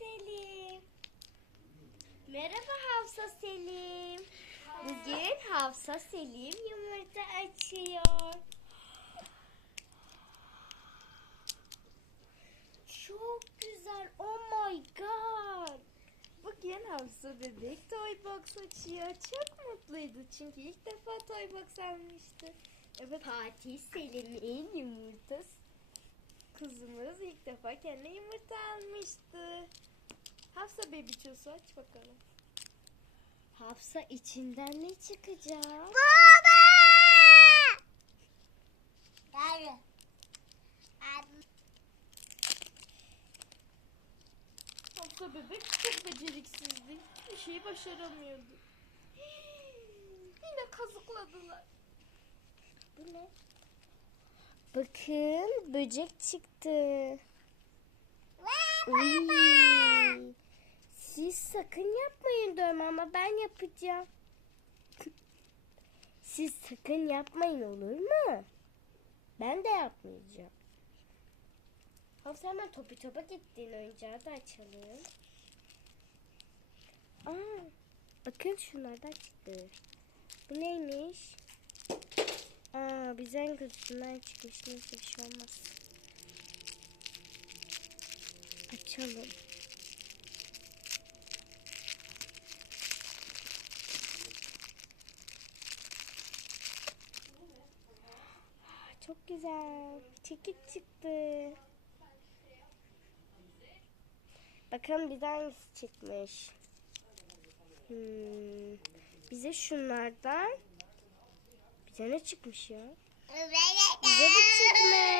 Selim. Merhaba Hafsa Selim. Bugün Hafsa Selim yumurta açıyor. Çok güzel. Oh my god. Bugün Hafsa bebek toy box açıyor. Çok mutluydu çünkü ilk defa toy box almıştı. Evet Fatih Selim'in yumurtası. Kızımız ilk defa kendine yumurta almıştı. Hafsa baby çosu aç bakalım. Hafsa içinden ne çıkacak? Baba! Gel. Hafsa bebek çok beceriksizdi. Bir şeyi başaramıyordu. Yine kazıkladılar. Bu ne? Bakın böcek çıktı. Uy. Siz sakın yapmayın diyorum ama ben yapacağım. Siz sakın yapmayın olur mu? Ben de yapmayacağım. Hafsa hemen topu topa gittiğin oyuncağı da açalım. Aa, bakın şunlardan çıktı. Bu neymiş? Aa, bizden kutusundan çıkmış. Neyse bir şey olmaz. Açalım. Çok güzel. Çekik çıktı. Bakalım bize hangisi çıkmış. Hmm. Bize şunlardan bize ne çıkmış ya? Bize de çıkmış.